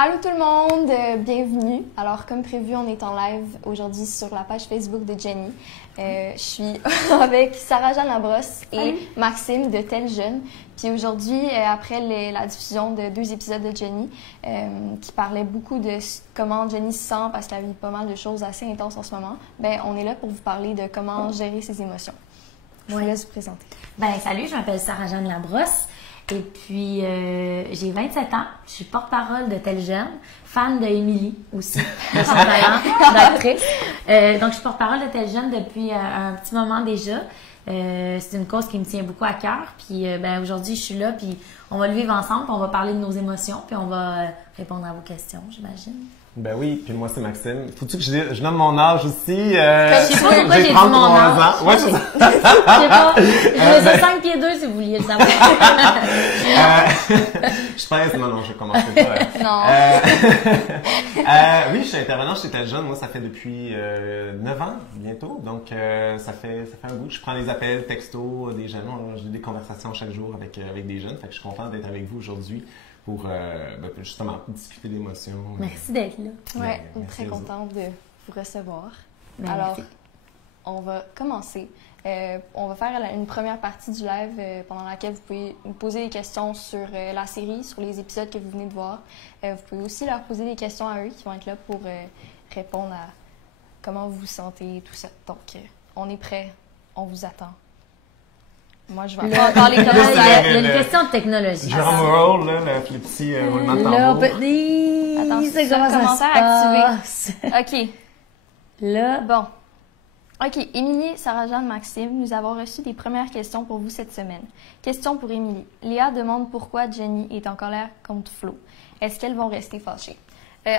Allô tout le monde, bienvenue. Alors comme prévu, on est en live aujourd'hui sur la page Facebook de Jenny. Je suis avec Sarah-Jeanne Labrosse et Maxime de Tel Jeune. Puis aujourd'hui, après la diffusion de 2 épisodes de Jenny, qui parlaient beaucoup de comment Jenny se sent parce qu'elle vit pas mal de choses assez intenses en ce moment, ben on est là pour vous parler de comment gérer ses émotions. Je vous laisse vous présenter. Salut, je m'appelle Sarah-Jeanne Labrosse. Et puis, j'ai 27 ans, je suis porte-parole de Tel Jeune, fan de Émilie aussi, de son talent d'actrice. Donc, je suis porte-parole de Tel Jeune depuis un petit moment déjà. C'est une cause qui me tient beaucoup à cœur. Puis, aujourd'hui, je suis là, puis on va le vivre ensemble, puis on va parler de nos émotions, puis on va répondre à vos questions, j'imagine. Ben oui, puis moi c'est Maxime. Faut-tu que je nomme mon âge aussi? Je sais pas pourquoi j'ai dit mon âge. Ouais, je sais pas. Je mesure 5 pieds 2 si vous vouliez le savoir. Je pense, non, je commencerai pas. Non. Oui, je suis intervenant chez Tel Jeune. Moi, ça fait depuis 9 ans bientôt. Donc, ça fait un bout. Je prends les appels, textos des jeunes. J'ai des conversations chaque jour avec des jeunes. Fait que je suis content d'être avec vous aujourd'hui pour justement discuter d'émotions. Merci d'être là. Oui, on est très contente de vous recevoir. Merci. Alors, on va commencer. On va faire une première partie du live pendant laquelle vous pouvez nous poser des questions sur la série, sur les épisodes que vous venez de voir. Vous pouvez aussi leur poser des questions à eux qui vont être là pour répondre à comment vous vous sentez et tout ça. Donc, on est prêts, on vous attend. Moi, je vais pas parler comme ça. Il y a une question de technologie. Drum roll, là, le petit roulement de tambour. Attends, ça commence à activer. OK. Là. Bon. OK. Émilie, Sarah-Jeanne, Maxime, nous avons reçu des premières questions pour vous cette semaine. Question pour Émilie. Léa demande pourquoi Jenny est en colère contre Flo. Est-ce qu'elles vont rester fâchées?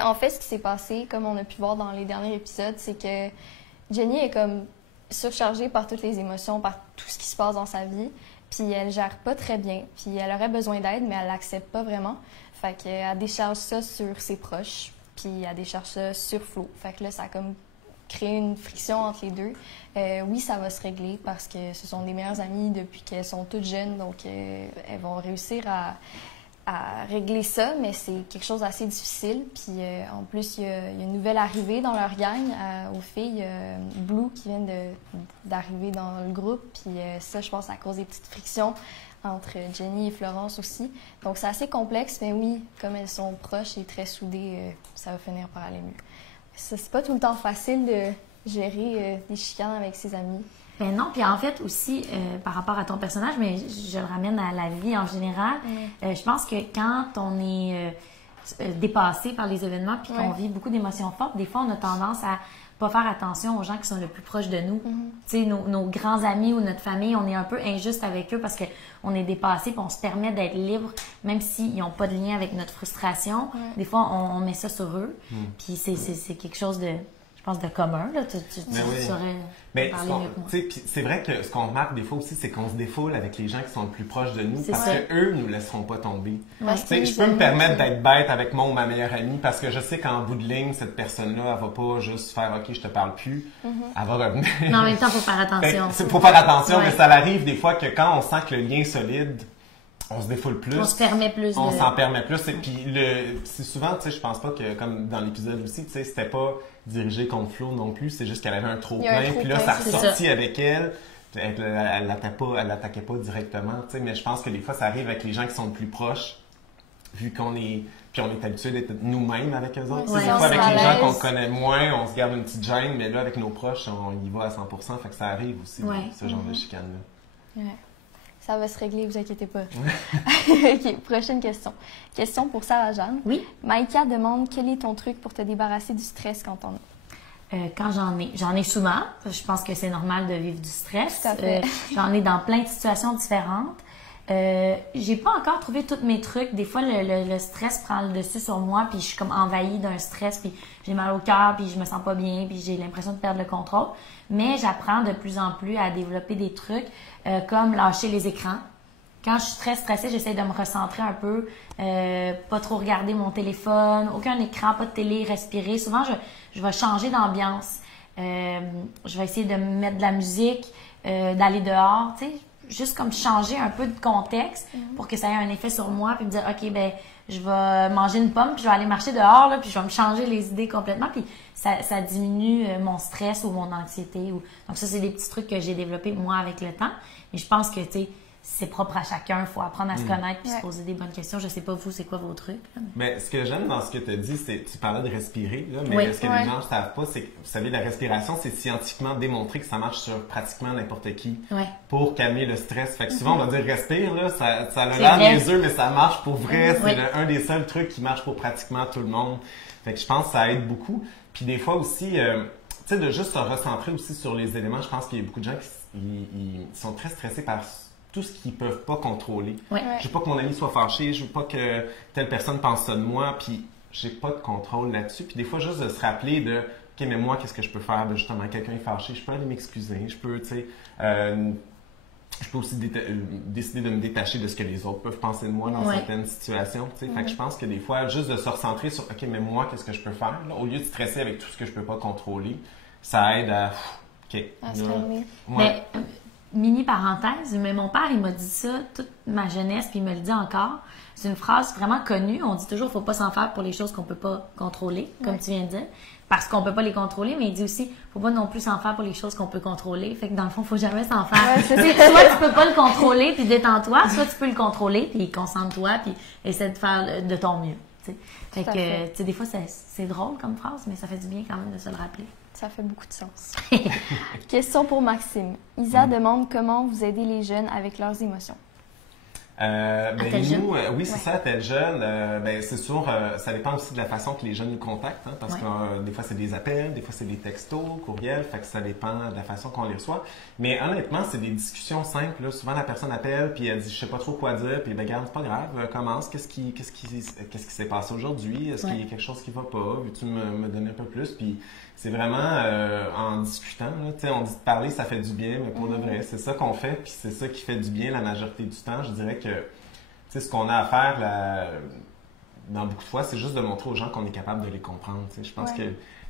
En fait, ce qui s'est passé, comme on a pu voir dans les derniers épisodes, c'est que Jenny est comme surchargée par toutes les émotions, par tout ce qui se passe dans sa vie, puis elle gère pas très bien, puis elle aurait besoin d'aide, mais elle l'accepte pas vraiment. Fait qu'elle décharge ça sur ses proches, puis elle décharge ça sur Flo. Fait que là, ça a comme créé une friction entre les deux. Oui, ça va se régler parce que ce sont des meilleures amies depuis qu'elles sont toutes jeunes, donc elles vont réussir à régler ça, mais c'est quelque chose d'assez difficile. Puis en plus, il y a une nouvelle arrivée dans leur gang aux filles, Blue, qui vient d'arriver dans le groupe. Puis ça, je pense, ça cause des petites frictions entre Jenny et Florence aussi. Donc c'est assez complexe, mais oui, comme elles sont proches et très soudées, ça va finir par aller mieux. Ça, c'est pas tout le temps facile de gérer des chicanes avec ses amis. Ben non, puis en fait aussi, par rapport à ton personnage, mais je le ramène à la vie en général, je pense que quand on est dépassé par les événements puis qu'on vit beaucoup d'émotions fortes, des fois on a tendance à pas faire attention aux gens qui sont le plus proches de nous. Tu sais, nos grands amis ou notre famille, on est un peu injuste avec eux parce qu'on est dépassé puis on se permet d'être libre, même s'ils n'ont pas de lien avec notre frustration. Des fois, on met ça sur eux, puis c'est quelque chose de... Je pense de commun, là, tu saurais parler mieux que moi. C'est vrai que ce qu'on remarque des fois aussi, c'est qu'on se défoule avec les gens qui sont le plus proches de nous parce qu'eux ne nous laisseront pas tomber. Je peux me permettre d'être bête avec mon ou ma meilleure amie parce que je sais qu'en bout de ligne, cette personne-là, elle va pas juste faire « OK, je te parle plus elle va revenir. Non, en même temps, il faut faire attention. Il faut faire attention, mais ça arrive des fois que quand on sent que le lien est solide, on se défoule plus. On se permet plus. On s'en permet plus. Et puis, c'est souvent, tu sais, je pense pas que, comme dans l'épisode aussi, tu sais, c'était pas dirigé contre Flo non plus. C'est juste qu'elle avait un trop-plein. Puis là, ça ressortit avec elle. Elle l'attaquait pas directement, tu sais. Mais je pense que des fois, ça arrive avec les gens qui sont le plus proches, vu qu'on est... Puis on est habitué d'être nous-mêmes avec eux autres. Des fois, avec les gens qu'on connaît moins, on se garde une petite gêne. Mais là, avec nos proches, on y va à 100%. Fait que ça arrive aussi, ce genre de chicane-là. Ouais. Ça va se régler, vous inquiétez pas. OK, prochaine question. Question pour Sarah-Jeanne. Oui. Maïka demande quel est ton truc pour te débarrasser du stress quand t'en as? Quand j'en ai souvent. Je pense que c'est normal de vivre du stress. Tout à fait. J'en ai dans plein de situations différentes. J'ai pas encore trouvé tous mes trucs. Des fois, le stress prend le dessus sur moi, puis je suis comme envahie d'un stress, puis j'ai mal au cœur, puis je me sens pas bien, puis j'ai l'impression de perdre le contrôle. Mais j'apprends de plus en plus à développer des trucs comme lâcher les écrans. Quand je suis très stressée, j'essaie de me recentrer un peu, pas trop regarder mon téléphone, aucun écran, pas de télé, respirer. Souvent, je vais changer d'ambiance. Je vais essayer de mettre de la musique, d'aller dehors, tu sais. juste comme changer un peu de contexte pour que ça ait un effet sur moi, puis me dire, OK, ben je vais manger une pomme, puis je vais aller marcher dehors, là, puis je vais me changer les idées complètement, puis ça diminue mon stress ou mon anxiété. Donc ça, c'est des petits trucs que j'ai développés, moi, avec le temps. Et je pense que, tu sais, c'est propre à chacun. Il faut apprendre à se connaître puis se poser des bonnes questions. Je sais pas, vous, c'est quoi vos trucs? Là, mais ce que j'aime dans ce que tu as dit, c'est tu parlais de respirer, là, mais ce que les gens ne savent pas, c'est que, vous savez, la respiration, c'est scientifiquement démontré que ça marche sur pratiquement n'importe qui pour calmer le stress. Fait que souvent, on va dire respire, là, ça a l'air les yeux, mais ça marche pour vrai. C'est un des seuls trucs qui marche pour pratiquement tout le monde. Fait que je pense que ça aide beaucoup. Puis des fois aussi, tu sais, de juste se recentrer aussi sur les éléments. Je pense qu'il y a beaucoup de gens qui sont très stressés par tout ce qu'ils peuvent pas contrôler. Je veux pas que mon ami soit fâché, je veux pas que telle personne pense ça de moi, puis j'ai pas de contrôle là-dessus. Puis des fois, juste de se rappeler de, OK, mais moi, qu'est-ce que je peux faire? Ben, justement, quelqu'un est fâché, je peux aller m'excuser, je peux, tu sais, je peux aussi décider de me détacher de ce que les autres peuvent penser de moi dans certaines situations, tu sais. Fait que je pense que des fois, juste de se recentrer sur, OK, mais moi, qu'est-ce que je peux faire? Là, au lieu de stresser avec tout ce que je peux pas contrôler, ça aide à, OK. À se calmer. Mais, mini parenthèse, mais mon père, il m'a dit ça toute ma jeunesse, puis il me le dit encore. C'est une phrase vraiment connue. On dit toujours, faut pas s'en faire pour les choses qu'on peut pas contrôler, comme tu viens de dire, parce qu'on peut pas les contrôler, mais il dit aussi, faut pas non plus s'en faire pour les choses qu'on peut contrôler. Fait que dans le fond, faut jamais s'en faire. Soit tu peux pas le contrôler, puis détends-toi, soit tu peux le contrôler, puis concentre-toi, puis essaie de faire de ton mieux. T'sais. Fait que, tu sais, des fois, c'est drôle comme phrase, mais ça fait du bien quand même de se le rappeler. Ça fait beaucoup de sens. Question pour Maxime. Isa demande comment vous aidez les jeunes avec leurs émotions. Oui, c'est ça, tel jeune. C'est sûr, ça dépend aussi de la façon que les jeunes nous contactent, hein, parce que des fois, c'est des appels, des fois, c'est des textos, courriels, fait que ça dépend de la façon qu'on les reçoit. Mais honnêtement, c'est des discussions simples. Là. Souvent, la personne appelle, puis elle dit, je sais pas trop quoi dire, puis ben, regarde, c'est pas grave, commence, qu'est-ce qui s'est passé aujourd'hui? Est-ce qu'il y a quelque chose qui va pas? Veux-tu me donner un peu plus? Puis c'est vraiment en discutant. Là, on dit de parler, ça fait du bien, mais pour de vrai, c'est ça qu'on fait, puis c'est ça qui fait du bien la majorité du temps. Je dirais que ce qu'on a à faire dans beaucoup de fois, c'est juste de montrer aux gens qu'on est capable de les comprendre. Je pense que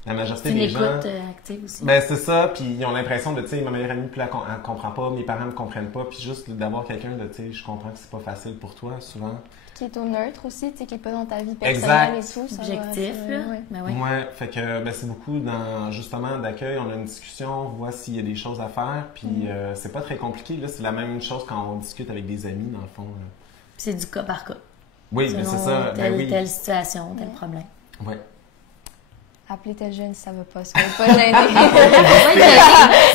la majorité des gens... C'est une écoute active aussi. Ben, c'est ça, puis ils ont l'impression de, ma meilleure amie, puis elle comprend pas, mes parents me comprennent pas, puis juste d'avoir quelqu'un de, je comprends que c'est pas facile pour toi, souvent. Qui est au neutre aussi, qui est pas dans ta vie personnelle et tout. Ça objectif, là. Ouais, fait que c'est beaucoup dans, justement, d'accueil, on a une discussion, on voit s'il y a des choses à faire, puis c'est pas très compliqué, là, c'est la même chose quand on discute avec des amis, dans le fond. C'est du cas par cas. Oui, mais c'est ça. Telle situation, tel problème. Oui. Appelez tel jeune si ça va pas, soyez pas gêné.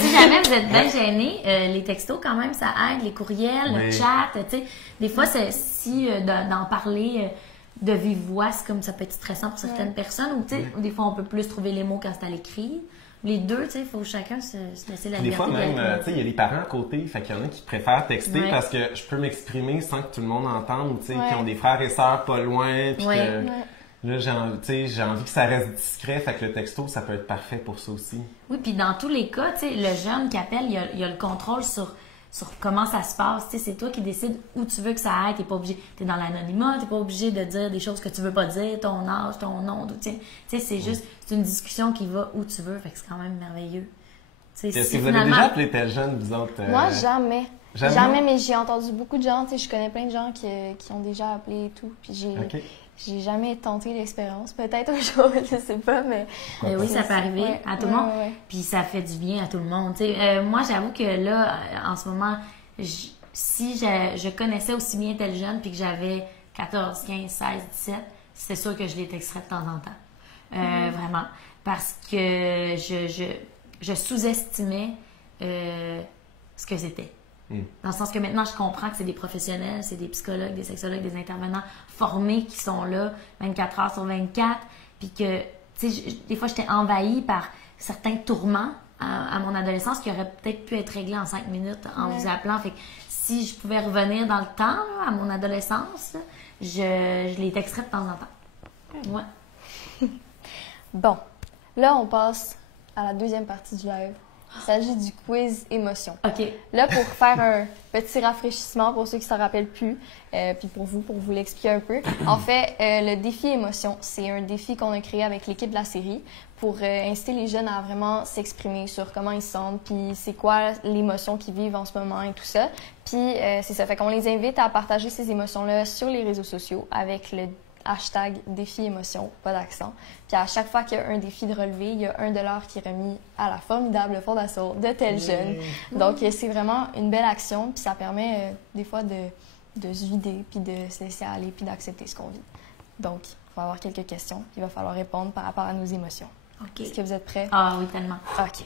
Si jamais vous êtes bien gêné, les textos quand même, ça aide, les courriels, le chat, tu sais. Des fois, d'en parler de vive voix, c'est comme ça peut être stressant pour certaines personnes, ou tu sais, des fois on peut plus trouver les mots quand c'est à l'écrit. Les deux, tu sais, il faut chacun se laisser la liberté. Des fois même, tu sais, il y a les parents à côté, fait qu'il y en a qui préfèrent texter parce que je peux m'exprimer sans que tout le monde entende, ou tu sais, qui ont des frères et sœurs pas loin, puis que là, j'ai envie que ça reste discret, fait que le texto, ça peut être parfait pour ça aussi. Oui, puis dans tous les cas, tu sais, le jeune qui appelle, il a le contrôle sur comment ça se passe. Tu sais, c'est toi qui décides où tu veux que ça aille. T'es pas obligé, t'es dans l'anonymat, t'es pas obligé de dire des choses que tu veux pas dire, ton âge, ton nom, tu sais, c'est juste, c'est une discussion qui va où tu veux, fait que c'est quand même merveilleux. Est-ce que vous avez déjà appelé tel jeune, vous autres? Moi, jamais. Jamais, mais j'ai entendu beaucoup de gens, tu sais, je connais plein de gens qui ont déjà appelé et tout, puis j'ai jamais tenté l'expérience. Peut-être un jour, je sais pas, mais... oui, ça peut arriver à tout le monde. Puis ça fait du bien à tout le monde. Moi, j'avoue que là, en ce moment, si je connaissais aussi bien tel jeune puis que j'avais 14, 15, 16, 17, c'est sûr que je les texterais de temps en temps. Vraiment. Parce que je sous-estimais ce que c'était. Dans le sens que maintenant, je comprends que c'est des professionnels, c'est des psychologues, des sexologues, des intervenants formés qui sont là 24 heures sur 24. Puis que, tu sais, des fois, j'étais envahie par certains tourments à mon adolescence qui auraient peut-être pu être réglés en 5 minutes en vous appelant. Fait que si je pouvais revenir dans le temps, là, à mon adolescence, là, je les texterais de temps en temps. Ouais. Bon, là, on passe à la deuxième partie du live. Il s'agit du quiz émotion. OK. Là, pour faire un petit rafraîchissement pour ceux qui ne s'en rappellent plus, puis pour vous l'expliquer un peu, en fait, le défi émotion, c'est un défi qu'on a créé avec l'équipe de la série pour inciter les jeunes à vraiment s'exprimer sur comment ils se sentent, puis c'est quoi l'émotion qu'ils vivent en ce moment et tout ça. Puis c'est ça, fait qu'on les invite à partager ces émotions-là sur les réseaux sociaux avec le hashtag défi émotion, pas d'accent. Puis à chaque fois qu'il y a un défi de relever, il y a $1 qui est remis à la formidable fondation de tels jeunes. Donc c'est vraiment une belle action, puis ça permet des fois de se vider, puis de se laisser aller, puis d'accepter ce qu'on vit. Donc, il va y avoir quelques questions, il va falloir répondre par rapport à nos émotions. OK. Est-ce que vous êtes prêts? Ah oui, tellement. OK.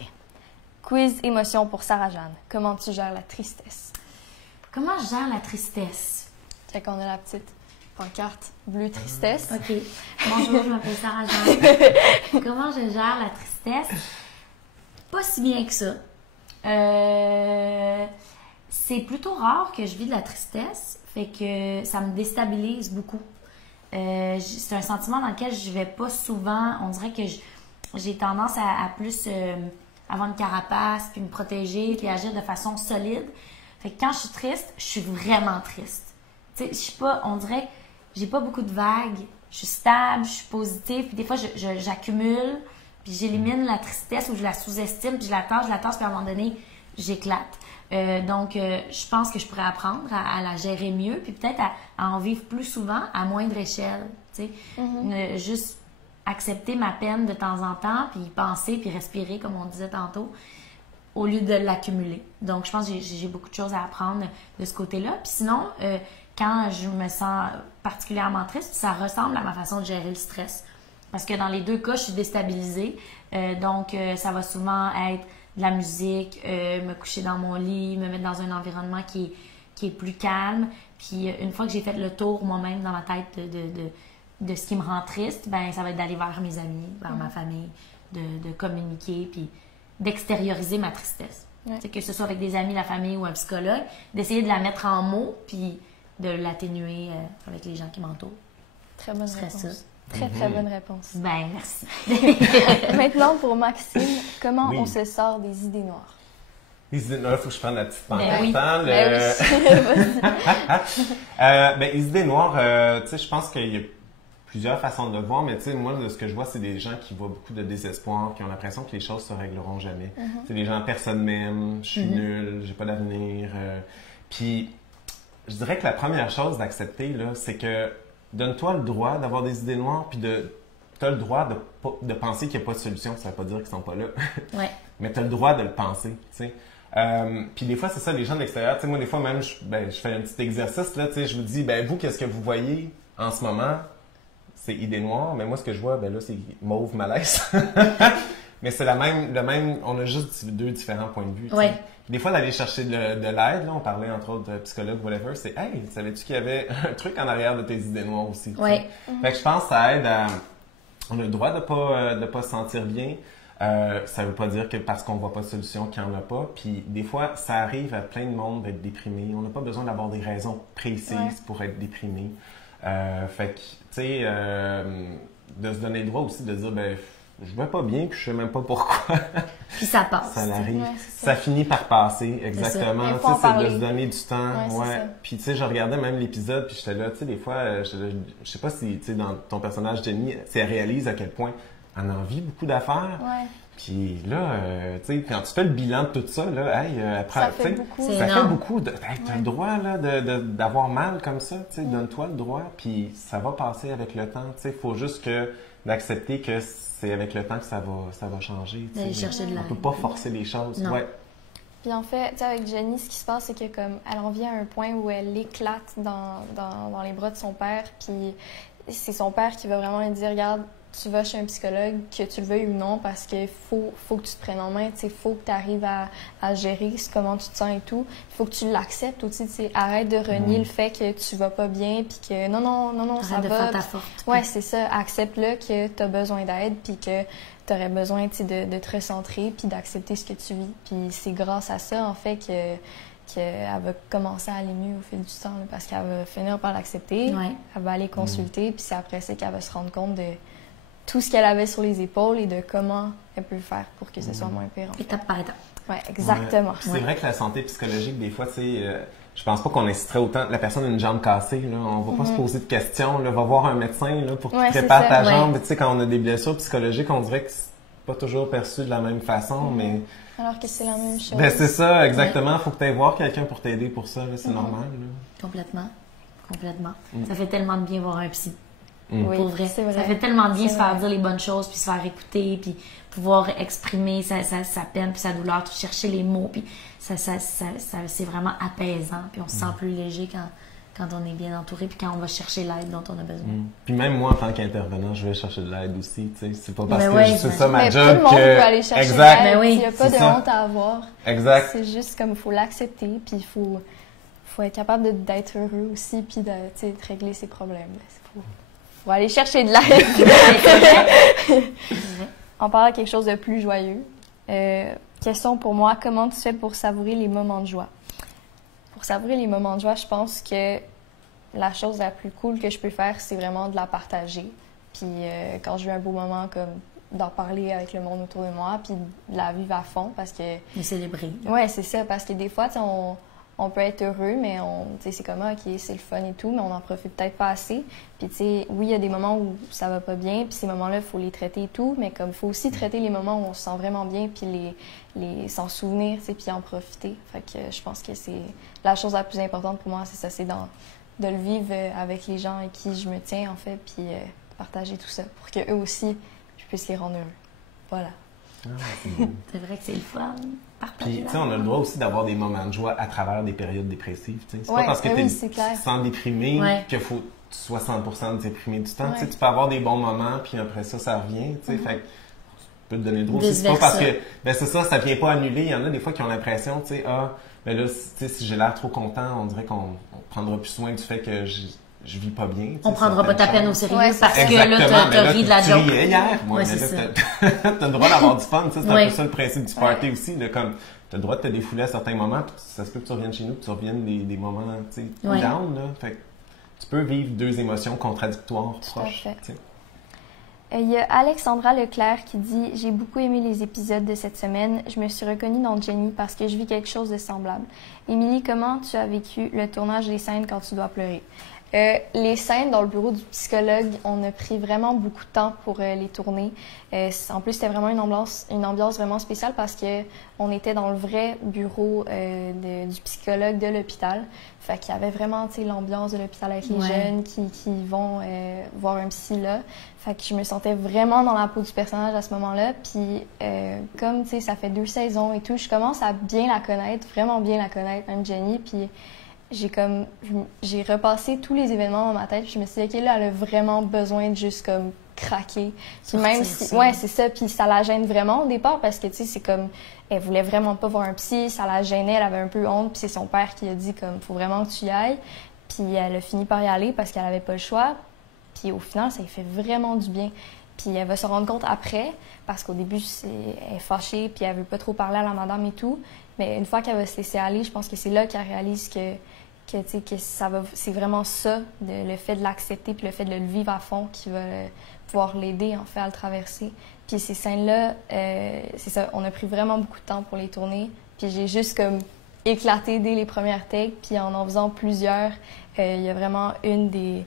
Quiz émotion pour Sarah-Jeanne. Comment tu gères la tristesse? Comment je gère la tristesse? Fait qu'on a la petite pancarte bleue tristesse. OK. Bonjour, je m'appelle Sarah-Jeanne. Comment je gère la tristesse? Pas si bien que ça. C'est plutôt rare que je vis de la tristesse, fait que ça me déstabilise beaucoup. C'est un sentiment dans lequel je vais pas souvent. On dirait que j'ai tendance à plus avoir une carapace, puis me protéger, puis agir de façon solide. Fait que quand je suis triste, je suis vraiment triste. Tu sais, je suis pas, on dirait, j'ai pas beaucoup de vagues. Je suis stable, je suis positive, puis des fois, j'accumule, puis j'élimine la tristesse ou je la sous-estime, puis je la tasse, puis à un moment donné, j'éclate. Donc, je pense que je pourrais apprendre à la gérer mieux, puis peut-être à en vivre plus souvent, à moindre échelle. Tu sais, juste accepter ma peine de temps en temps, puis y penser, puis respirer, comme on disait tantôt, au lieu de l'accumuler. Donc, je pense que j'ai beaucoup de choses à apprendre de ce côté-là. Puis sinon, quand je me sens particulièrement triste, ça ressemble à ma façon de gérer le stress. Parce que dans les deux cas, je suis déstabilisée. Donc, ça va souvent être de la musique, me coucher dans mon lit, me mettre dans un environnement qui est plus calme. Puis une fois que j'ai fait le tour moi-même dans ma tête de ce qui me rend triste, ben ça va être d'aller vers mes amis, vers ma famille, de communiquer, puis d'extérioriser ma tristesse. Ouais. Que ce soit avec des amis, la famille ou un psychologue, d'essayer de la mettre en mots, puis de l'atténuer avec les gens qui m'entourent. Très bonne réponse. Ça. Très, très bonne réponse. Ben, merci. Maintenant, pour Maxime, comment on se sort des idées noires? Les idées noires, il faut que je prenne la petite pancarte. Ben oui. Les idées noires, tu sais, je pense qu'il y a plusieurs façons de le voir, mais tu sais, moi, de ce que je vois, c'est des gens qui voient beaucoup de désespoir, qui ont l'impression que les choses se régleront jamais. C'est des gens, personne m'aime, je suis nul, j'ai pas d'avenir. Puis, je dirais que la première chose d'accepter, là, c'est que donne-toi le droit d'avoir des idées noires, puis t'as le droit de penser qu'il n'y a pas de solution. Ça ne veut pas dire qu'ils sont pas là. Ouais. Mais tu as le droit de le penser, tu sais. Puis des fois, c'est ça, les gens de l'extérieur, tu sais, moi, des fois, même, je fais un petit exercice, là, tu sais, je vous dis, vous, qu'est-ce que vous voyez en ce moment? C'est idée noire, mais moi, ce que je vois, là, c'est mauve malaise. Mais c'est le même, on a juste deux différents points de vue. Ouais. Des fois, d'aller chercher de l'aide, là, on parlait entre autres de psychologue, whatever, c'est « Hey, savais-tu qu'il y avait un truc en arrière de tes idées noires aussi? » Ouais. Fait que je pense que ça aide à... On a le droit de pas se sentir bien. Ça veut pas dire que parce qu'on voit pas de solution qu'il n'y en a pas. Puis des fois, ça arrive à plein de monde d'être déprimé. On n'a pas besoin d'avoir des raisons précises pour être déprimé. Fait que, tu sais, de se donner le droit aussi de dire je vais pas bien, puis je sais même pas pourquoi. Puis ça passe. Ça arrive. Ouais, ça finit par passer, exactement. Tu sais, c'est de se donner du temps. Ouais. Puis tu sais, je regardais même l'épisode, puis j'étais là, tu sais, des fois, je sais pas si, tu sais, dans ton personnage, Jenny, si elle réalise à quel point elle en vit beaucoup d'affaires. Ouais. Puis là, tu sais, quand tu fais le bilan de tout ça, là, après, ça fait beaucoup. Ça fait beaucoup. T'as le droit, là, d'avoir mal comme ça, tu sais, donne-toi le droit, puis ça va passer avec le temps, tu sais, faut juste d'accepter que c'est avec le temps que ça va changer. D'aller chercher de l'aide. On peut pas forcer les choses. Non. Ouais. Puis en fait, tu sais, avec Jenny, ce qui se passe, c'est que comme elle en vient à un point où elle éclate dans les bras de son père, puis c'est son père qui va vraiment lui dire, regarde, tu vas chez un psychologue, que tu le veuilles ou non, parce qu'il faut que tu te prennes en main, il faut que tu arrives à gérer comment tu te sens et tout. Il faut que tu l'acceptes aussi, arrête de renier le fait que tu vas pas bien, puis que non, ça va. Faire ta forte. Ouais, c'est ça. Accepte-le que tu as besoin d'aide, puis que tu aurais besoin de te recentrer, puis d'accepter ce que tu vis. Puis c'est grâce à ça, en fait, qu'elle va commencer à aller mieux au fil du temps, là, parce qu'elle va finir par l'accepter, elle va aller consulter, puis c'est après ça qu'elle va se rendre compte de tout ce qu'elle avait sur les épaules et de comment elle peut faire pour que ce soit moins pire. En fait. Étape par étape. Oui, exactement. C'est vrai que la santé psychologique, des fois, tu sais, je pense pas qu'on inciterait autant. La personne a une jambe cassée, là, on va pas se poser de questions, là, va voir un médecin là, pour qu'il prépare ta jambe. Tu sais, quand on a des blessures psychologiques, on dirait que c'est pas toujours perçu de la même façon, mais... Alors que c'est la même chose. Ben, c'est ça, exactement. Faut que tu ailles voir quelqu'un pour t'aider pour ça, c'est normal. Là. Complètement. Ça fait tellement de bien voir un psy. Oui, pour vrai. C'est vrai. Ça fait tellement de bien se faire dire les bonnes choses, puis se faire écouter, puis pouvoir exprimer sa peine, puis sa douleur, tout chercher les mots, puis ça c'est vraiment apaisant, puis on se sent plus léger quand on est bien entouré, puis quand on va chercher l'aide dont on a besoin. Puis même moi, en tant qu'intervenant, je vais chercher de l'aide aussi, tu sais. C'est pas parce que c'est ça ma job tout le monde peut aller chercher de l'aide, il n'y a pas de honte à avoir. Exact. C'est juste comme, il faut l'accepter, puis il faut être capable d'être heureux aussi, puis de régler ses problèmes. Faut aller chercher de l'aide. On parle de quelque chose de plus joyeux. Question pour moi, comment tu fais pour savourer les moments de joie? Pour savourer les moments de joie, je pense que la chose la plus cool que je peux faire, c'est vraiment de la partager. Puis quand j'ai eu un beau moment, comme d'en parler avec le monde autour de moi, puis de la vivre à fond, parce que... De célébrer. Oui, c'est ça, parce que des fois, on peut être heureux, mais c'est comme, OK, c'est le fun et tout, mais on n'en profite peut-être pas assez. Puis, tu sais, oui, il y a des moments où ça va pas bien, puis ces moments-là, il faut les traiter et tout, mais comme, il faut aussi traiter les moments où on se sent vraiment bien, puis s'en souvenir, tu sais, puis en profiter. Fait que je pense que c'est la chose la plus importante pour moi, c'est ça, c'est de le vivre avec les gens avec qui je me tiens, en fait, puis partager tout ça, pour qu'eux aussi, je puisse les rendre heureux. Voilà. C'est vrai que c'est le fun. Puis, tu sais, on a le droit aussi d'avoir des moments de joie à travers des périodes dépressives. C'est pas parce que tu te sens déprimé qu'il faut 60% déprimé du temps. Tu peux avoir des bons moments, puis après ça revient. Fait que tu peux te donner le droit aussi. C'est pas parce que, c'est ça vient pas annuler. Il y en a des fois qui ont l'impression, tu sais, là, si j'ai l'air trop content, on dirait qu'on prendra plus soin du fait que je vis pas bien. On prendra pas ta peine au sérieux parce que là, t'as ri de la joke. Tu riais hier. Ouais, mais là, t'as le droit d'avoir du fun. C'est un peu ça le principe du party aussi. Comme, t'as le droit de te défouler à certains moments. Puis ça se peut que tu reviennes chez nous, que tu reviennes des moments down. Là. Fait que tu peux vivre deux émotions contradictoires proches. Il y a Alexandra Leclerc qui dit « J'ai beaucoup aimé les épisodes de cette semaine. Je me suis reconnue dans Jenny parce que je vis quelque chose de semblable. Émilie, comment tu as vécu le tournage des scènes quand tu dois pleurer? » Les scènes dans le bureau du psychologue, on a pris vraiment beaucoup de temps pour les tourner. En plus, c'était vraiment une ambiance vraiment spéciale parce que on était dans le vrai bureau du psychologue de l'hôpital. Fait qu'il y avait vraiment l'ambiance de l'hôpital avec les jeunes qui vont voir un psy là. Fait que je me sentais vraiment dans la peau du personnage à ce moment-là. Puis comme ça fait 2 saisons et tout, je commence à bien la connaître, vraiment bien la connaître, même Jenny. Puis j'ai repassé tous les événements dans ma tête, puis je me suis dit, OK, là, elle a vraiment besoin de juste, comme, craquer. Puis même si... Ouais, c'est ça. Puis ça la gêne vraiment au départ, parce que, tu sais, c'est comme... Elle voulait vraiment pas voir un psy, ça la gênait, elle avait un peu honte, puis c'est son père qui a dit, comme, faut vraiment que tu y ailles. Puis elle a fini par y aller parce qu'elle avait pas le choix. Puis au final, ça lui fait vraiment du bien. Puis elle va se rendre compte après, parce qu'au début, elle est fâchée, puis elle veut pas trop parler à la madame et tout. Mais une fois qu'elle va se laisser aller, je pense que c'est là qu'elle réalise que c'est vraiment ça, le fait de l'accepter puis le fait de le vivre à fond qui va pouvoir l'aider en fait à le traverser. Puis ces scènes-là, c'est ça, on a pris vraiment beaucoup de temps pour les tourner. Puis j'ai juste comme éclaté dès les premières takes, puis en faisant plusieurs, il y a vraiment une des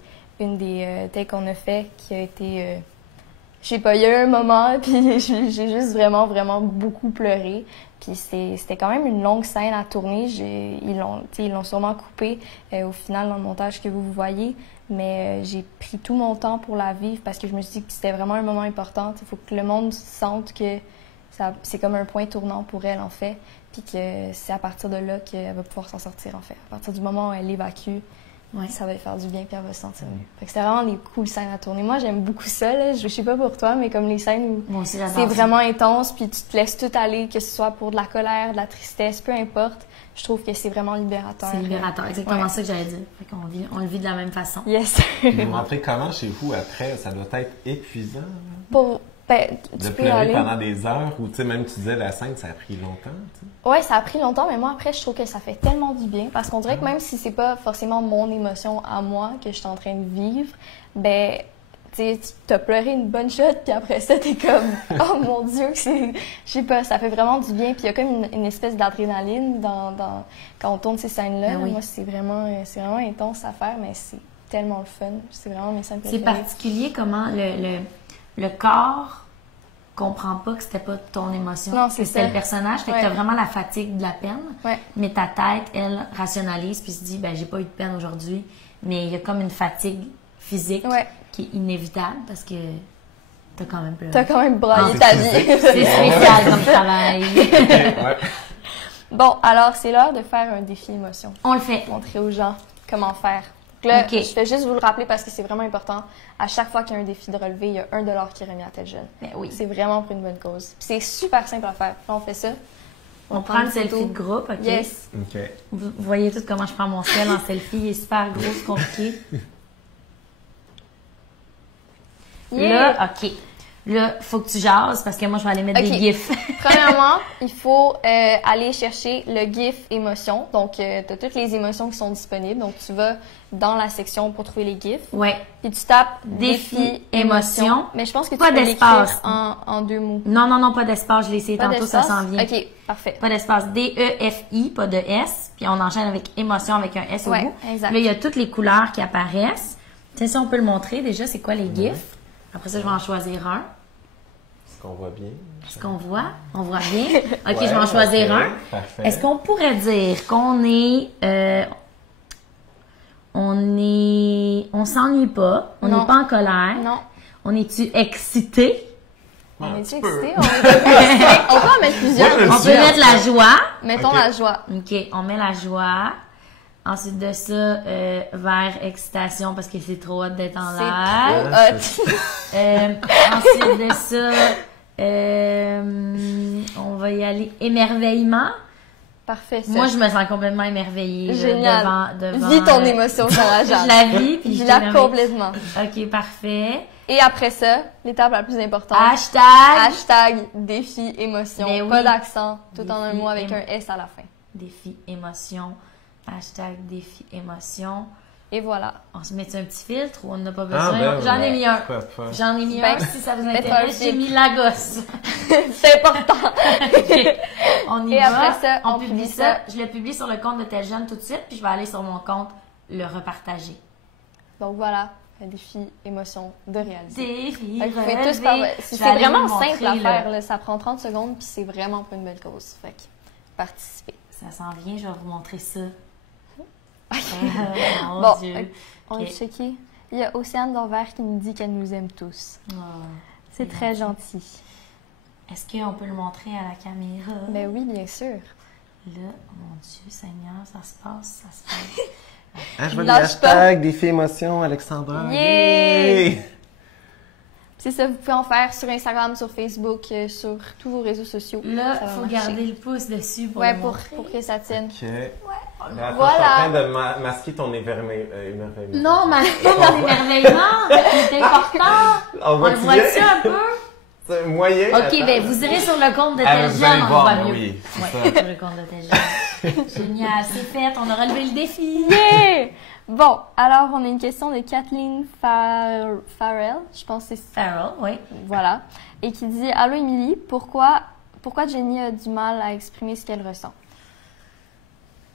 takes qu'on a fait qui a été... je sais pas, il y a eu un moment, puis j'ai juste vraiment, vraiment beaucoup pleuré. Puis c'était quand même une longue scène à tourner. Ils l'ont sûrement coupé au final dans le montage que vous voyez. Mais j'ai pris tout mon temps pour la vivre parce que je me suis dit que c'était vraiment un moment important. Il faut que le monde sente que c'est comme un point tournant pour elle, en fait. Puis que c'est à partir de là qu'elle va pouvoir s'en sortir, en fait. À partir du moment où elle l'évacue, ça va lui faire du bien puis elle va se sentir mieux. Fait que c'était vraiment des cool scènes à tourner. Moi, j'aime beaucoup ça. Là. Je sais pas pour toi, mais comme les scènes où c'est vraiment intense puis tu te laisses tout aller, que ce soit pour de la colère, de la tristesse, peu importe. Je trouve que c'est vraiment libérateur. C'est libérateur, exactement ça que j'allais dire. Fait qu'on on le vit de la même façon. Yes. Vous rentrez comment chez vous après? Ça doit être épuisant. Tu peux pleurer pendant des heures ou même tu disais la scène, ça a pris longtemps? Oui, ça a pris longtemps, mais moi après, je trouve que ça fait tellement du bien parce qu'on dirait que même si c'est pas forcément mon émotion à moi que je suis en train de vivre, ben tu t'as pleuré une bonne shot, puis après ça, t'es comme, oh mon Dieu, je sais pas, ça fait vraiment du bien. Puis il y a comme une espèce d'adrénaline quand on tourne ces scènes-là. Ben oui. Moi, c'est vraiment intense à faire, mais c'est tellement le fun. C'est vraiment mes scènes C'est préférées. particulier comment le corps comprend pas que c'était pas ton émotion, Non, que c'était le personnage. Fait que t'as vraiment la fatigue de la peine. Ouais. Mais ta tête, elle, rationalise puis se dit, ben j'ai pas eu de peine aujourd'hui. Mais il y a comme une fatigue physique qui est inévitable parce que t'as quand même pleuré. T'as quand même braillé ta vie. C'est spécial comme travail. Ouais. Bon, alors c'est l'heure de faire un défi émotion. On le fait. Montrer aux gens comment faire. Donc là, Ok. je vais juste vous le rappeler parce que c'est vraiment important. À chaque fois qu'il y a un défi de relevé, il y a $1 qui est remis à tel jeune. Ben oui. C'est vraiment pour une bonne cause. Puis c'est super simple à faire. Là, on fait ça. On prend le une photo. selfie de groupe, OK? Yes. OK. Vous voyez tout comment je prends mon sel en selfie. Il est super gros, c'est compliqué. Yeah. Là, OK. Là, faut que tu jases parce que moi, je vais aller mettre Ok. des gifs. Premièrement, il faut aller chercher le GIF émotion. Donc, tu as toutes les émotions qui sont disponibles. Donc, tu vas dans la section pour trouver les GIFs. Ouais. Puis tu tapes Défi, émotion. Mais je pense que tu Pas peux l'écrire d'espace. en 2 mots. Non, pas d'espace. Je l'ai essayé Pas tantôt, ça d'espace? s'en vient. OK, parfait. Pas d'espace. D-E-F-I, pas de S. Puis on enchaîne avec émotion avec un S au Ouais, bout. exact. Là, il y a toutes les couleurs qui apparaissent. Tu sais, si on peut le montrer déjà, c'est quoi les GIFs? Après ça, je vais en choisir un. Est-ce qu'on voit bien? Est-ce qu'on voit? On voit bien. OK, Ouais, je vais en choisir parfait, un. parfait. Est-ce qu'on pourrait dire qu'on on s'ennuie pas, on Non. n'est pas en colère, Non. on est-tu excité? On Un est-tu petit peu. excité? On peut en mettre plusieurs. Moi, je le On suis peut en mettre la joie. Mettons Ok. la joie. OK, on met la joie. Ensuite de ça, vers excitation parce que c'est trop hot d'être en l'air. C'est trop hot. Ensuite de ça, on va y aller émerveillement. Parfait, ça. Moi, je me sens complètement émerveillée là, Génial. devant Vis ton émotion, Sarah Jeanne. Je la vis, puis je Vis-la t'émerveille. complètement. OK, parfait. Et après ça, l'étape la plus importante. Hashtag. Hashtag défi émotion. Ben oui. Pas d'accent, tout en un Défi mot avec émo- un S à la fin. Défi émotion. Hashtag défi émotion. Et voilà. On se met un petit filtre ou on n'a pas Ah, besoin? ben, J'en ai ouais. mis un. Pourquoi pas? J'en ai mis Ben, un si ça vous mettre un intéresse. J'ai filtre. mis la gosse. C'est important. On y Et va. après ça, on publie publie ça. ça. Je le publie sur le compte de tel jeune tout de suite, puis je vais aller sur mon compte le repartager. Donc voilà, un défi émotion de réaliser. Défi Fait que vous pouvez tous relevé. faire- Je C'est vais aller vraiment vous montrer, simple à là. faire. Là. Ça prend 30 secondes, puis c'est vraiment pour une belle cause. Fait que participez. Ça s'en vient, je vais vous montrer ça. Mon Bon, Dieu. on Ok. va checker. Il y a Océane d'Anvers qui nous dit qu'elle nous aime tous. Oh, C'est très gentil. Est-ce qu'on peut le montrer à la caméra? Ben oui, bien sûr. Là, mon Dieu Seigneur, ça se passe. Ah, je vois des Lâche pas. hashtags, défi émotion, Alexandra. Yeah! C'est ça, vous pouvez en faire sur Instagram, sur Facebook, sur tous vos réseaux sociaux. Là, Ça il va faut marcher. garder le pouce dessus pour Ouais, le pour montrer. que ça tienne. OK. Là, Voilà. Je suis en train de masquer ton émerveillement. Non, mais pas mon émerveillement! C'est important! On On le voit-tu un peu? C'est moyen. Ok, attends. ben vous irez sur le compte de Ah, tel vous allez jeune, on voir, voit ben mieux. oui, c'est Ouais, ça. sur le compte de tel jeune. Génial, c'est fait, on a relevé le défi. Yeah! Bon, alors on a une question de Kathleen Farrell, je pense que c'est ça. Farrell, oui. Voilà. Et qui dit: Allô Émilie, pourquoi Jenny a du mal à exprimer ce qu'elle ressent?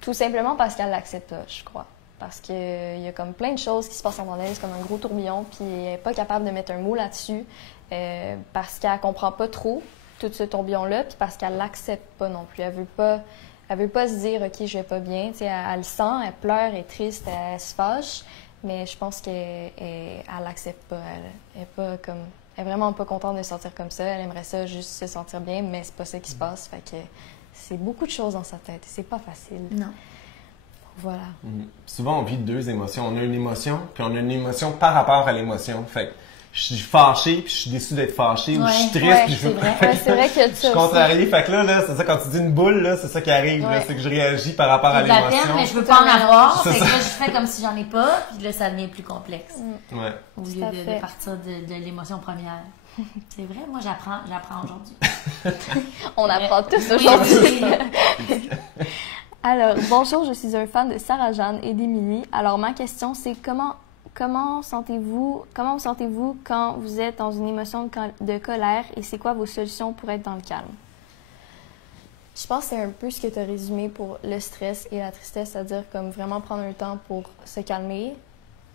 Tout simplement parce qu'elle l'accepte pas, je crois. Parce qu'il y a comme plein de choses qui se passent en elle, c'est comme un gros tourbillon, puis elle n'est pas capable de mettre un mot là-dessus parce qu'elle comprend pas trop tout ce tourbillon-là, puis parce qu'elle l'accepte pas non plus. Elle veut pas se dire, OK, je vais pas bien. Tu sais, elle le sent, elle pleure, elle est triste, elle se fâche, mais je pense qu'elle l'accepte pas. Elle est vraiment pas contente de se sentir comme ça. Elle aimerait ça juste se sentir bien, mais c'est pas ça qui se passe. Fait que c'est beaucoup de choses dans sa tête et c'est pas facile. Non. Voilà. Souvent, on vit deux émotions. On a une émotion, puis on a une émotion par rapport à l'émotion. Fait que je suis fâché, puis je suis déçu d'être fâché, ou je suis triste, Ouais, puis je veux c'est pas. vrai. Ouais, c'est vrai qu'il y a de Je ça suis aussi. contrarié. Fait que là, c'est ça, quand tu dis une boule, là, c'est ça qui arrive, là, Ouais. c'est que je réagis par rapport à J'ai de la l'émotion. peine, mais je veux C'est pas en un avoir. mélange. Fait que C'est là, je fais comme si j'en ai pas, puis là, ça devient plus complexe. Ouais. Au Tout lieu à de fait. partir de l'émotion première. C'est vrai, moi, j'apprends aujourd'hui. On apprend tous Oui, aujourd'hui. oui. Alors, bonjour, je suis un fan de Sarah Jeanne et d'Émilie. Alors, ma question, c'est comment Comment vous sentez-vous quand vous êtes dans une émotion de colère et c'est quoi vos solutions pour être dans le calme? Je pense que c'est un peu ce que tu as résumé pour le stress et la tristesse, c'est-à-dire comme vraiment prendre un temps pour se calmer,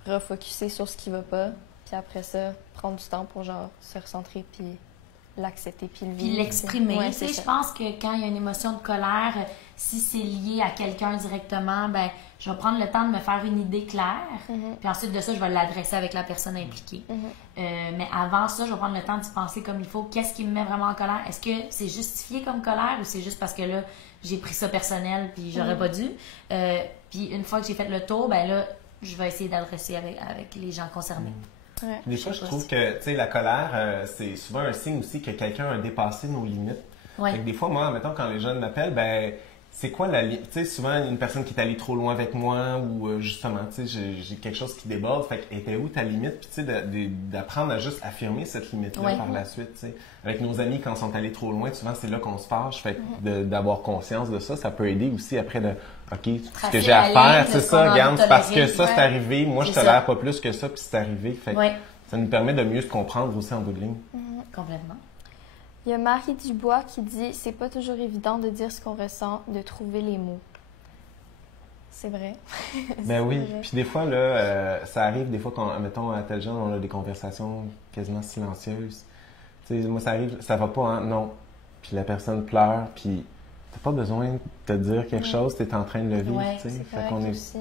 refocuser sur ce qui va pas, puis après ça, prendre du temps pour genre se recentrer puis l'accepter puis le vivre. Puis l'exprimer. Ouais, je pense que quand il y a une émotion de colère, si c'est lié à quelqu'un directement, ben je vais prendre le temps de me faire une idée claire. Puis ensuite de ça, je vais l'adresser avec la personne impliquée. Mais avant ça, je vais prendre le temps d'y penser comme il faut. Qu'est-ce qui me met vraiment en colère? Est-ce que c'est justifié comme colère ou c'est juste parce que là, j'ai pris ça personnel puis j'aurais pas dû? Puis une fois que j'ai fait le tour, ben là, je vais essayer d'adresser avec les gens concernés. Ouais, des fois, je trouve que la colère, c'est souvent un signe aussi que quelqu'un a dépassé nos limites. Ouais. Fait que des fois, moi, mettons, quand les jeunes m'appellent, ben c'est quoi la limite? Tu sais, souvent, une personne qui est allée trop loin avec moi ou justement, tu sais, j'ai quelque chose qui déborde. Fait que, était où ta limite? Puis, tu sais, d'apprendre à juste affirmer cette limite-là par la suite, tu sais. Avec nos amis, quand ils sont allés trop loin, souvent, c'est là qu'on se fâche. Fait que d'avoir conscience de ça, ça peut aider aussi après de, OK, ce que j'ai à faire, c'est ça, regarde, c'est parce que ça, c'est arrivé. Moi, je tolère pas plus que ça, puis c'est arrivé. Fait que ça nous permet de mieux se comprendre aussi en bout de ligne. Complètement. Il y a Marie Dubois qui dit « C'est pas toujours évident de dire ce qu'on ressent, de trouver les mots. » C'est vrai. Ben oui. Vrai. Puis des fois, là, ça arrive des fois quand, mettons, à tel jeune, on a des conversations quasiment silencieuses. Tu sais, moi, ça arrive, ça va pas, hein? Non. Puis la personne pleure, puis t'as pas besoin de te dire quelque chose, t'es en train de le vivre, tu sais. Fait qu'on est aussi.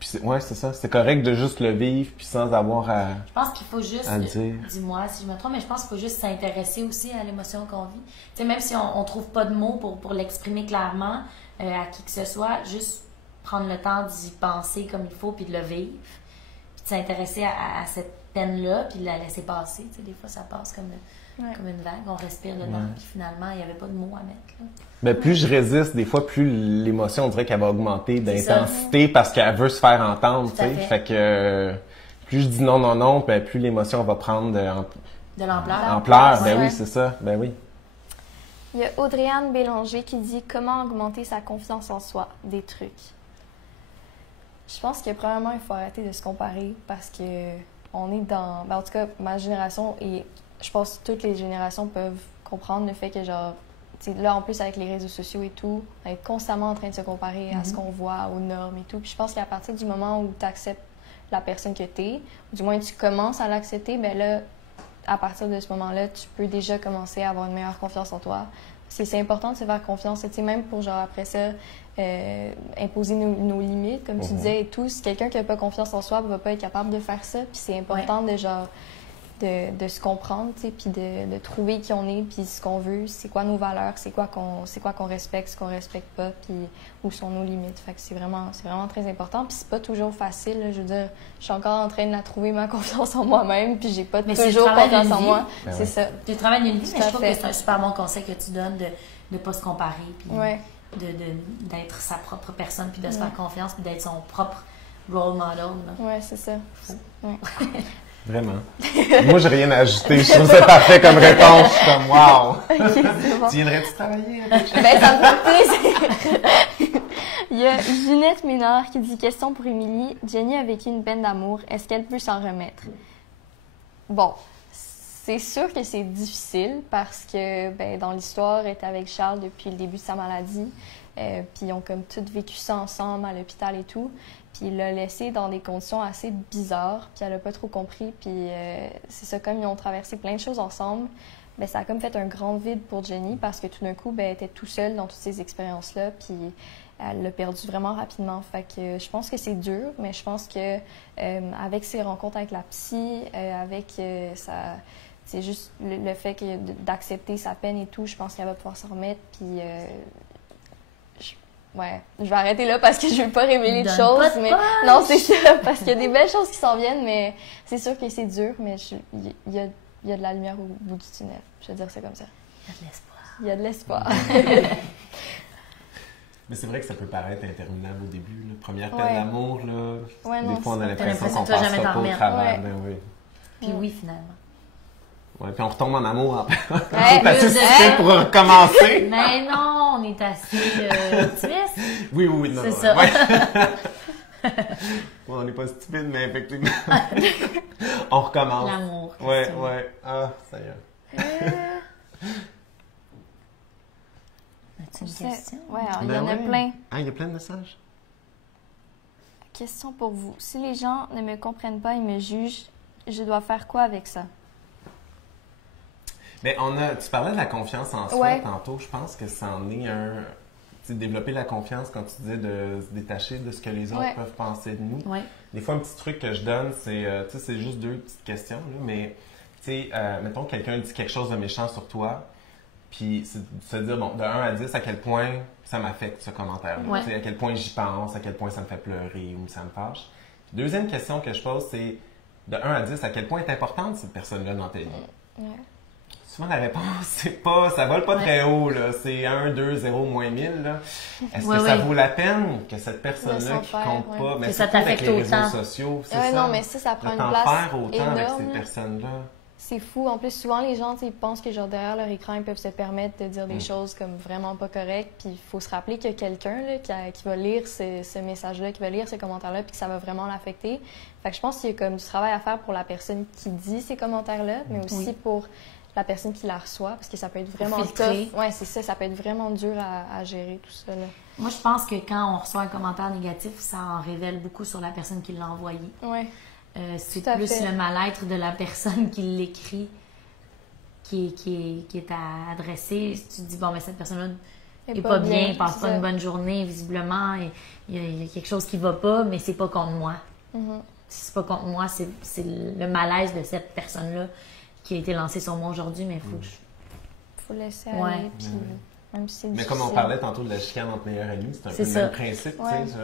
Puis c'est ça. C'est correct de juste le vivre puis sans avoir à. Je pense qu'il faut juste. Dire. Dis-moi si je me trompe, mais je pense qu'il faut juste s'intéresser aussi à l'émotion qu'on vit. Tu sais, même si on trouve pas de mots pour l'exprimer clairement à qui que ce soit, juste prendre le temps d'y penser comme il faut puis de le vivre. Puis de s'intéresser à cette peine-là puis de la laisser passer. Tu sais, des fois, ça passe comme une vague. On respire dedans puis finalement, il n'y avait pas de mots à mettre. Là. Ben, plus je résiste, des fois, plus l'émotion, on dirait qu'elle va augmenter d'intensité parce qu'elle veut se faire entendre, tu sais. Fait que plus je dis non, ben, plus l'émotion va prendre de l'ampleur. Ampleur, ben oui, c'est ça, ben oui. Il y a Audrey-Anne Bélanger qui dit « Comment augmenter sa confiance en soi? Des trucs. » Je pense que premièrement, il faut arrêter de se comparer parce que on est dans... Ben, en tout cas, ma génération et je pense que toutes les générations peuvent comprendre le fait que genre là, en plus, avec les réseaux sociaux et tout, être constamment en train de se comparer à ce qu'on voit, aux normes et tout. Puis je pense qu'à partir du moment où tu acceptes la personne que tu es, ou du moins tu commences à l'accepter, ben là, à partir de ce moment-là, tu peux déjà commencer à avoir une meilleure confiance en toi. C'est important de se faire confiance, tu sais, même pour, genre, après ça, imposer nos limites, comme tu disais, et tout. Si quelqu'un qui n'a pas confiance en soi ne va pas être capable de faire ça, puis c'est important de, genre, de se comprendre, tu sais, puis de trouver qui on est, puis ce qu'on veut, c'est quoi nos valeurs, c'est quoi qu'on respecte, ce qu'on respecte pas, puis où sont nos limites. Fait que c'est vraiment très important. Puis c'est pas toujours facile, là, je veux dire, je suis encore en train de la trouver, ma confiance en moi-même, puis j'ai pas toujours confiance en moi. Ben c'est ça. Tu travailles d'une vie, mais je trouve que c'est un super bon conseil que tu donnes de ne pas se comparer, puis d'être sa propre personne, puis de se faire confiance, puis d'être son propre role model. Oui, c'est ça. Ouais. Vraiment. Moi, j'ai rien à ajouter. Je trouve ça parfait comme réponse. Je suis comme, wow! Okay, bon. Tu viendrais-tu travailler? Ben, ça me fait plaisir. Il y a Ginette Ménard qui dit « Question pour Émilie. Jenny a vécu une peine d'amour. Est-ce qu'elle peut s'en remettre? » Bon, c'est sûr que c'est difficile parce que ben, dans l'histoire, elle était avec Charles depuis le début de sa maladie. Puis ils ont comme toutes vécu ça ensemble à l'hôpital et tout. Puis il l'a laissée dans des conditions assez bizarres, puis elle n'a pas trop compris. Puis c'est ça, comme ils ont traversé plein de choses ensemble, bien, ça a comme fait un grand vide pour Jenny parce que tout d'un coup, bien, elle était toute seule dans toutes ces expériences-là, puis elle l'a perdu vraiment rapidement. Fait que je pense que c'est dur, mais je pense que avec ses rencontres avec la psy, c'est juste le fait d'accepter sa peine et tout, je pense qu'elle va pouvoir s'en remettre, puis... Ouais, je vais arrêter là parce que je veux pas révéler de choses, mais non, c'est ça, parce qu'il y a des belles choses qui s'en viennent, mais c'est sûr que c'est dur, mais il y a de la lumière au bout du tunnel. Je veux dire, c'est comme ça. Il y a de l'espoir. Il y a de l'espoir. Mais c'est vrai que ça peut paraître interminable au début. La première peine d'amour, là, des fois on a l'impression qu'on passe pas au travers. Ben oui. Puis oui, finalement. Ouais, puis on retombe en amour après. C'est assez suffisant pour recommencer. Mais non, on est assez optimiste. Oui, non. C'est ça. Ouais. On n'est pas stupide, mais effectivement. On recommence. L'amour. Ouais, ouais. Ah, ça y est. As-tu une question? Ouais, alors, il y en a plein. Ah, il y a plein de messages. Question pour vous. Si les gens ne me comprennent pas et me jugent, je dois faire quoi avec ça? Mais tu parlais de la confiance en soi tantôt. Je pense que ça en est un. Tu sais, développer la confiance quand tu disais de se détacher de ce que les autres peuvent penser de nous. Ouais. Des fois, un petit truc que je donne, c'est, tu sais, c'est juste 2 petites questions, là, mais tu sais, mettons que quelqu'un dit quelque chose de méchant sur toi, puis c'est de se dire, bon, de 1 à 10, à quel point ça m'affecte ce commentaire-là. Ouais. Tu sais, à quel point j'y pense, à quel point ça me fait pleurer ou ça me fâche. Puis, deuxième question que je pose, c'est de 1 à 10, à quel point est importante cette personne-là dans ta vie? Ouais. Souvent, la réponse, c'est pas, ça vole pas très haut, là. C'est 1, 2, 0, moins 1000, là. Est-ce que ça vaut la peine que cette personne-là qui compte pas, mais que ça avec les t'affecte réseaux sociaux, c'est ça? Non, mais ça prend une place faire autant énorme. avec ces personnes-là. C'est fou. En plus, souvent, les gens, ils pensent que genre derrière leur écran, ils peuvent se permettre de dire des choses comme vraiment pas correctes. Puis il faut se rappeler qu'il y a quelqu'un là, qui va lire ce message-là, qui va lire ce commentaire-là, puis que ça va vraiment l'affecter. Fait que je pense qu'il y a comme du travail à faire pour la personne qui dit ces commentaires-là, mais aussi pour la personne qui la reçoit, parce que ça peut être vraiment tough. Ouais, c'est ça. Ça peut être vraiment dur à gérer tout ça, là. Moi, je pense que quand on reçoit un commentaire négatif, ça en révèle beaucoup sur la personne qui l'a envoyé. Ouais. C'est plus le mal-être de la personne qui l'écrit qui est adressé. Si tu te dis, bon, mais cette personne-là n'est pas bien, passe pas une bonne journée, visiblement, il y a quelque chose qui va pas, mais c'est pas contre moi. Si c'est pas contre moi, c'est le malaise de cette personne-là qui a été lancé sur moi aujourd'hui, mais il faut que faut laisser aller, puis même si c'est mais comme on parlait tantôt de la chicane entre meilleurs amis, c'est un peu le même principe, tu sais.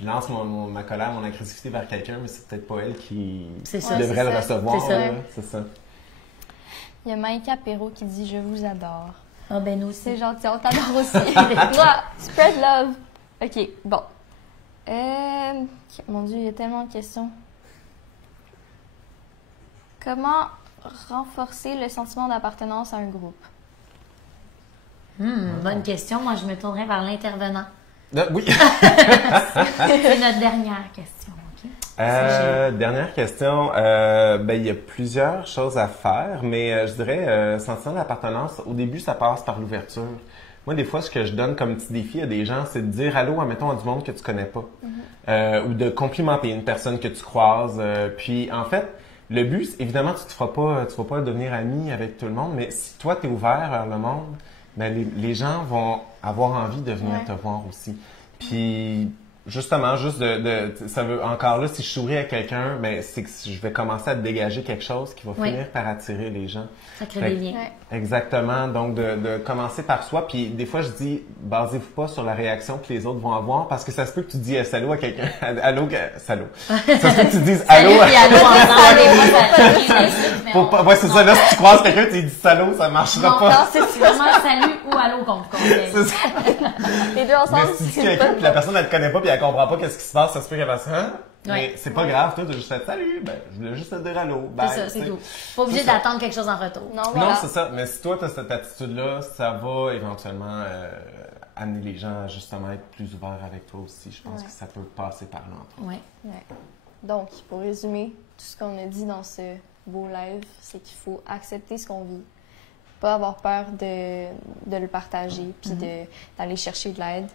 Je lance ma colère, mon agressivité vers quelqu'un, mais c'est peut-être pas elle qui devrait le recevoir. C'est ça. Il y a Maïka Perrault qui dit « Je vous adore ». Ah ben nous aussi. C'est gentil, on t'adore aussi. Spread love. OK, bon. Mon Dieu, il y a tellement de questions. Comment renforcer le sentiment d'appartenance à un groupe? Bonne question. Moi, je me tournerais vers l'intervenant. Oui. C'est notre dernière question. Okay? Dernière question. Il y a plusieurs choses à faire, mais je dirais, sentiment d'appartenance, au début, ça passe par l'ouverture. Moi, des fois, ce que je donne comme petit défi à des gens, c'est de dire allô, admettons, à du monde que tu connais pas. Ou de complimenter une personne que tu croises. Puis, en fait, le but, évidemment, tu vas pas devenir ami avec tout le monde, mais si toi, tu es ouvert vers le monde, ben les gens vont avoir envie de venir te voir aussi. Puis, justement, ça veut, encore là, si je souris à quelqu'un, ben, c'est que je vais commencer à dégager quelque chose qui va finir par attirer les gens. Ça crée des liens. Exactement. Donc, de commencer par soi. Puis, des fois, je dis, basez-vous pas sur la réaction que les autres vont avoir, parce que ça se peut que tu dis salut à quelqu'un. Allô, salut. Ça se peut que tu dises allô. Ouais, c'est ça. Là, si tu croises quelqu'un, tu dis salut, ça marchera pas. Non, c'est vraiment salut ou allô qu'on te conseille. C'est ça. Les deux ensemble. Mais si tu dis quelqu'un, puis la personne, elle te connaît pas, puis elle comprend pas qu'est-ce qui se passe, ça se peut qu'elle fasse ça. Mais c'est pas grave, toi, tu as juste fait salut, ben, je voulais juste te dire allô. C'est ça, c'est tout. Pas obligé d'attendre quelque chose en retour. Non, c'est ça. Mais si toi, tu as cette attitude-là, ça va éventuellement amener les gens à justement être plus ouverts avec toi aussi. Je pense que ça peut passer par là. Oui. Donc, pour résumer, tout ce qu'on a dit dans ce beau live, c'est qu'il faut accepter ce qu'on vit, pas avoir peur de le partager, puis d'aller chercher de l'aide.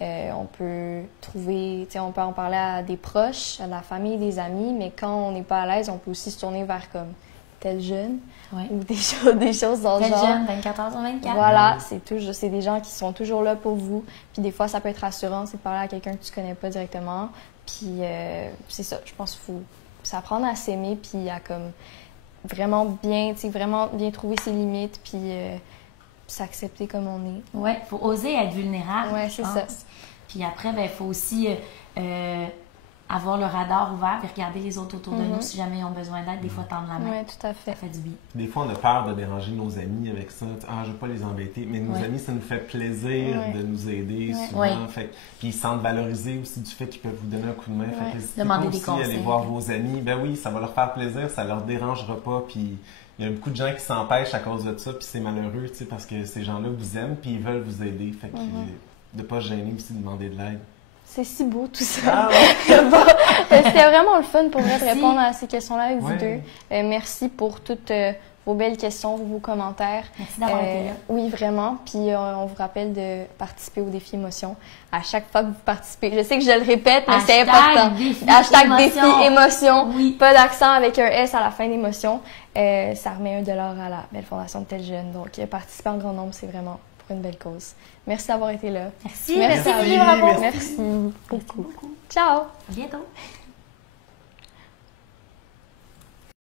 On peut trouver, on peut en parler à des proches, à la famille, des amis, mais quand on n'est pas à l'aise, on peut aussi se tourner vers comme tel jeune ou des choses dans le genre. Tel jeune, 24 heures sur 24. Voilà, c'est des gens qui sont toujours là pour vous. Puis des fois, ça peut être rassurant, c'est de parler à quelqu'un que tu connais pas directement. Puis c'est ça, je pense qu'il faut s'apprendre à s'aimer, puis à comme vraiment bien trouver ses limites, puis s'accepter comme on est. Oui, il faut oser être vulnérable. Oui, c'est ça. Puis après, il faut aussi avoir le radar ouvert et regarder les autres autour de nous si jamais ils ont besoin d'aide. Des fois, tendre la main. Oui, tout à fait. Ça fait du bien. Des fois, on a peur de déranger nos amis avec ça. Ah, je veux pas les embêter. Mais nos amis, ça nous fait plaisir de nous aider souvent. Fait, puis ils se sentent valorisés aussi du fait qu'ils peuvent vous donner un coup de main. Fait que demander des aussi conseils. Aller voir vos amis. Ben oui, ça va leur faire plaisir, ça leur dérangera pas. Puis il y a beaucoup de gens qui s'empêchent à cause de ça, puis c'est malheureux, parce que ces gens-là vous aiment, puis ils veulent vous aider. Fait que de pas se gêner aussi de demander de l'aide. C'est si beau tout ça. Ah ouais. Bon, c'était vraiment le fun pour vrai de Merci. répondre à ces questions-là avec vous Ouais. deux. Merci pour toutes vos belles questions, vos commentaires. Merci d'avoir été là. Oui, vraiment. Puis on vous rappelle de participer au défi émotion à chaque fois que vous participez. Je sais que je le répète, mais c'est important. Hashtag défi émotion. Oui. Pas d'accent avec un S à la fin d'émotion. Ça remet $1 à la Belle Fondation de Tel Jeune. Donc, participer en grand nombre, c'est vraiment pour une belle cause. Merci d'avoir été là. Merci. Merci, Merci. Lily, bravo. Merci. Merci beaucoup. Ciao. À bientôt.